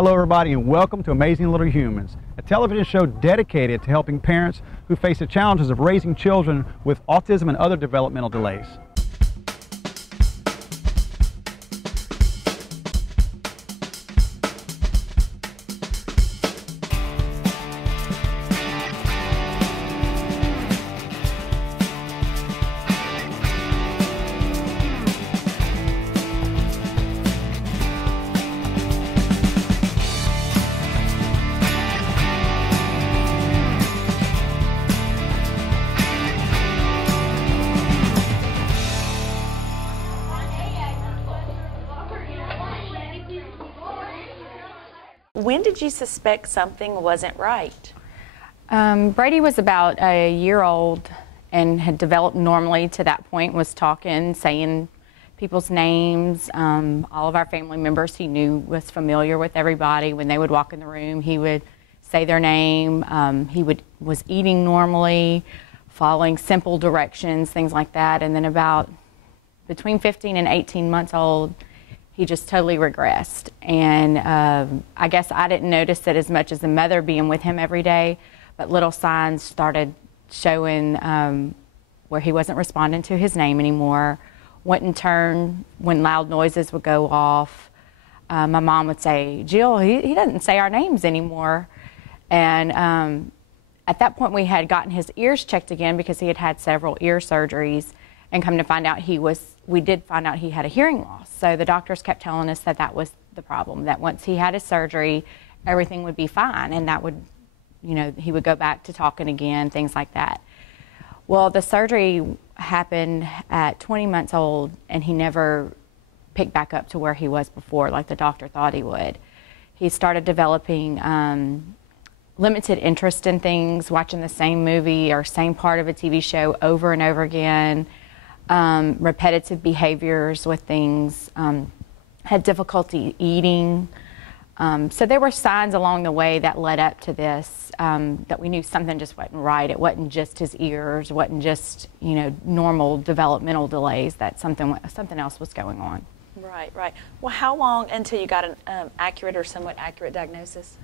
Hello everybody and welcome to Amazing Little Humans, a television show dedicated to helping parents who face the challenges of raising children with autism and other developmental delays. When did you suspect something wasn't right? Brady was about a year old and had developed normally to that point, was talking, saying people's names. All of our family members he knew, was familiar with everybody. When they would walk in the room, he would say their name. Was eating normally, following simple directions, things like that. And then about between 15 and 18 months old, he just totally regressed. And I guess I didn't notice it as much as the mother being with him every day, but little signs started showing where he wasn't responding to his name anymore, wouldn't turn when loud noises would go off. My mom would say, "Jill, he doesn't say our names anymore." And at that point we had gotten his ears checked again because he had had several ear surgeries, and come to find out we did find out he had a hearing loss. So the doctors kept telling us that that was the problem, that once he had his surgery, everything would be fine, and that would, he would go back to talking again, things like that. Well, the surgery happened at 20 months old, and he never picked back up to where he was before, like the doctor thought he would. He started developing limited interest in things, watching the same movie or same part of a TV show over and over again. Repetitive behaviors with things, had difficulty eating. So there were signs along the way that led up to this, that we knew something just wasn't right. It wasn't just his ears, it wasn't just, normal developmental delays, that something else was going on. Right, right. Well, how long until you got an accurate or somewhat accurate diagnosis?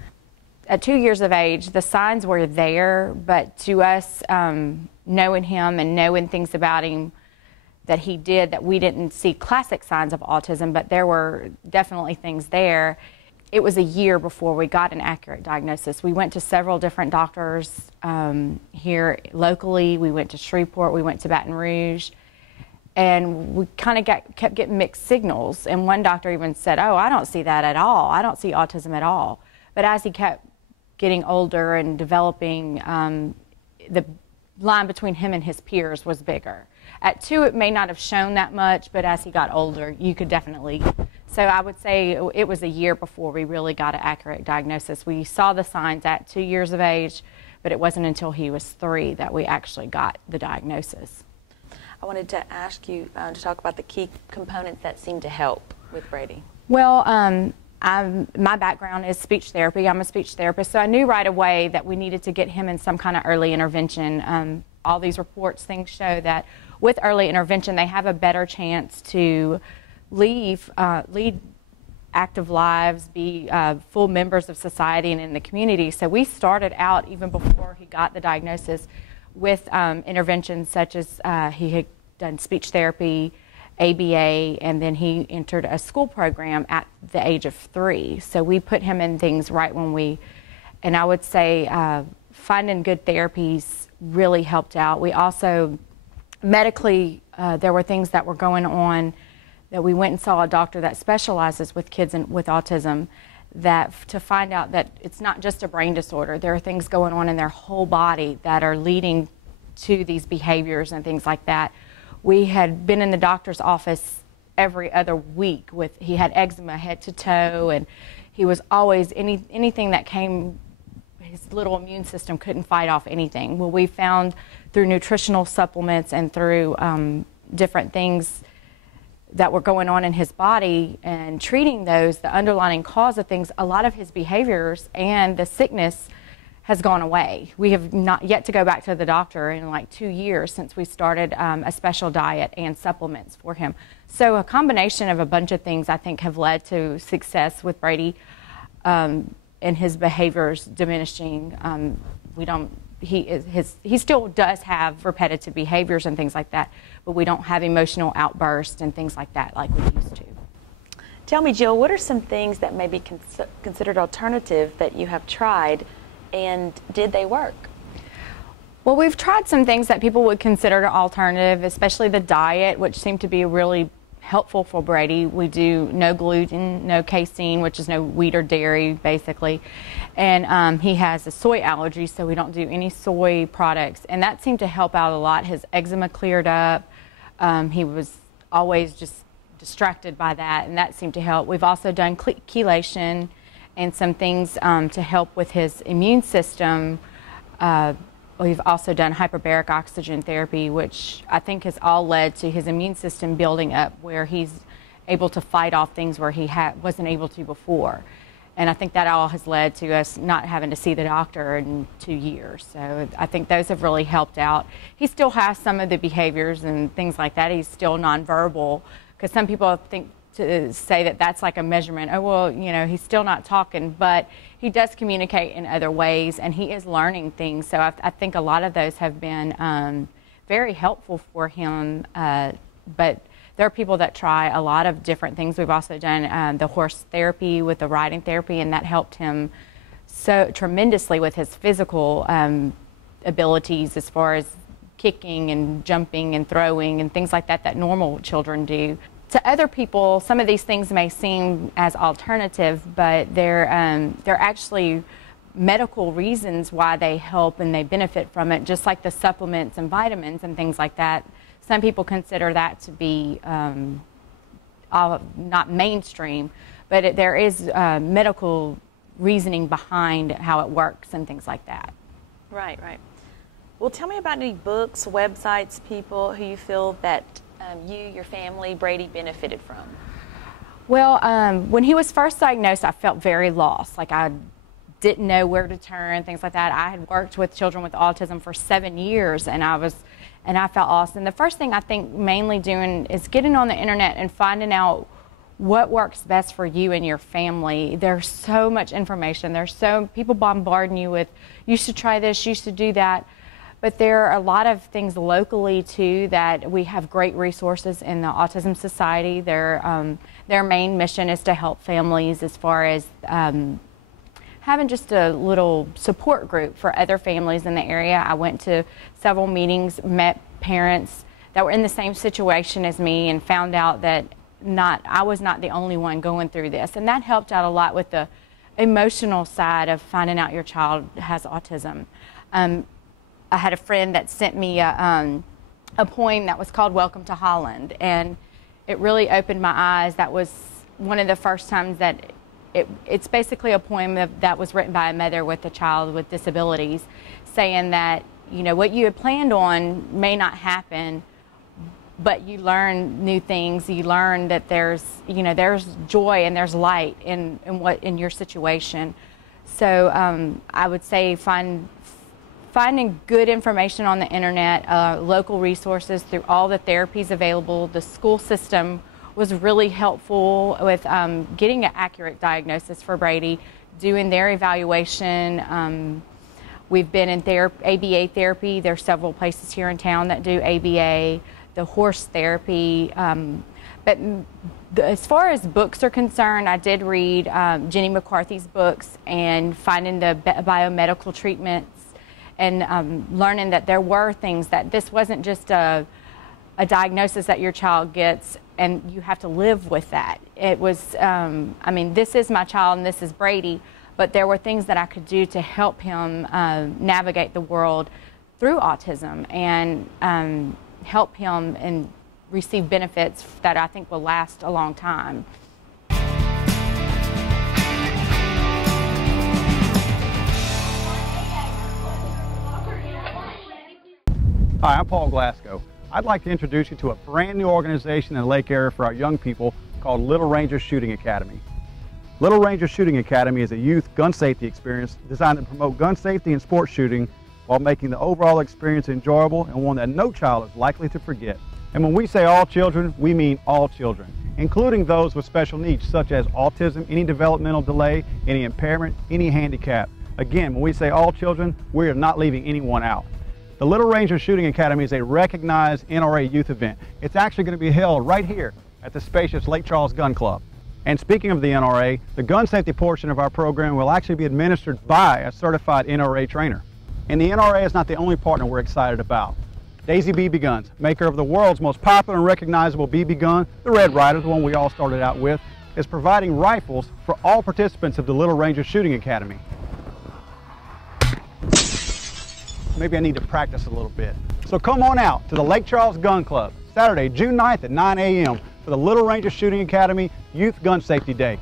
At 2 years of age, the signs were there, but to us, knowing him and knowing things about him that he did, that we didn't see classic signs of autism, but there were definitely things there. It was a year before we got an accurate diagnosis. We went to several different doctors here locally. We went to Shreveport, we went to Baton Rouge, and we kind of kept getting mixed signals. And one doctor even said, "Oh, I don't see that at all. I don't see autism at all." But as he kept getting older and developing, the line between him and his peers was bigger. At 2, it may not have shown that much, but as he got older, you could definitely. So I would say it was a year before we really got an accurate diagnosis. We saw the signs at 2 years of age, but it wasn't until he was 3 that we actually got the diagnosis. I wanted to ask you to talk about the key components that seem to help with Brady. Well, my background is speech therapy. I'm a speech therapist, so I knew right away that we needed to get him in some kind of early intervention. All these things show that with early intervention, they have a better chance to lead active lives, be full members of society and in the community. So we started out, even before he got the diagnosis, with interventions such as he had done speech therapy, ABA, and then he entered a school program at the age of 3. So we put him in things right when and I would say finding good therapies really helped out. We also, medically, there were things that were going on that we went and saw a doctor that specializes with kids with autism, to find out that it's not just a brain disorder. There are things going on in their whole body that are leading to these behaviors and things like that. We had been in the doctor's office every other week he had eczema head to toe, and he was always, anything that came, his little immune system couldn't fight off anything. Well, we found through nutritional supplements and through different things that were going on in his body and treating those, the underlying cause of things, a lot of his behaviors and the sickness has gone away. We have not yet to go back to the doctor in like 2 years since we started a special diet and supplements for him. So a combination of a bunch of things I think have led to success with Brady. and his behaviors diminishing. He still does have repetitive behaviors and things like that, but we don't have emotional outbursts and things like that like we used to. Tell me, Jill, what are some things that may be considered alternative that you have tried, and did they work? Well, we've tried some things that people would consider alternative, especially the diet, which seemed to be really helpful for Brady. We do no gluten, no casein, which is no wheat or dairy, basically. And he has a soy allergy, so we don't do any soy products. And that seemed to help out a lot. His eczema cleared up. He was always just distracted by that, and that seemed to help. We've also done chelation and some things to help with his immune system. We've also done hyperbaric oxygen therapy, which I think has all led to his immune system building up where he's able to fight off things where he wasn't able to before. And I think that all has led to us not having to see the doctor in 2 years. So I think those have really helped out. He still has some of the behaviors and things like that. He's still nonverbal, because some people think to say that that's like a measurement. Oh, well, you know, he's still not talking, but he does communicate in other ways, and he is learning things. So I think a lot of those have been very helpful for him. But there are people that try a lot of different things. We've also done the horse therapy with the riding therapy, and that helped him so tremendously with his physical abilities as far as kicking and jumping and throwing and things like that that normal children do. To other people, some of these things may seem as alternative, but they're actually medical reasons why they help and they benefit from it, just like the supplements and vitamins and things like that. Some people consider that to be not mainstream, but there is medical reasoning behind how it works and things like that. Right, right. Well, tell me about any books, websites, people who you feel that you, your family, Brady benefited from. Well, when he was first diagnosed, I felt very lost. Like I didn't know where to turn, things like that. I had worked with children with autism for 7 years, and I felt lost. And the first thing I think mainly doing is getting on the internet and finding out what works best for you and your family. There's so much information. There's so people bombarding you with, you should try this, you should do that. But there are a lot of things locally too that we have great resources in the Autism Society. Their main mission is to help families as far as having just a little support group for other families in the area. I went to several meetings, met parents that were in the same situation as me, and found out that I was not the only one going through this. And that helped out a lot with the emotional side of finding out your child has autism. I had a friend that sent me a poem that was called Welcome to Holland, and it really opened my eyes. That was one of the first times that it's basically a poem that was written by a mother with a child with disabilities, saying that, you know, what you had planned on may not happen, but you learn new things. You learn that there's joy and there's light in your situation. So I would say finding good information on the internet, local resources through all the therapies available. The school system was really helpful with getting an accurate diagnosis for Brady, doing their evaluation. We've been in ABA therapy. There are several places here in town that do ABA, the horse therapy. But as far as books are concerned, I did read Jenny McCarthy's books and finding the biomedical treatments, and learning that there were things, that this wasn't just a diagnosis that your child gets and you have to live with that. It was, I mean, this is my child and this is Brady, but there were things that I could do to help him navigate the world through autism and help him and receive benefits that I think will last a long time. Hi, I'm Paul Glasgow. I'd like to introduce you to a brand new organization in the Lake area for our young people called Little Ranger Shooting Academy. Little Ranger Shooting Academy is a youth gun safety experience designed to promote gun safety and sports shooting while making the overall experience enjoyable and one that no child is likely to forget. And when we say all children, we mean all children. including those with special needs such as autism, any developmental delay, any impairment, any handicap. Again, when we say all children, we are not leaving anyone out. The Little Ranger Shooting Academy is a recognized NRA youth event. It's actually going to be held right here at the spacious Lake Charles Gun Club. And speaking of the NRA, the gun safety portion of our program will actually be administered by a certified NRA trainer. And the NRA is not the only partner we're excited about. Daisy BB Guns, maker of the world's most popular and recognizable BB gun, the Red Ryder, the one we all started out with, is providing rifles for all participants of the Little Ranger Shooting Academy. Maybe I need to practice a little bit. So come on out to the Lake Charles Gun Club, Saturday, June 9th at 9 a.m. for the Little Ranger Shooting Academy Youth Gun Safety Day.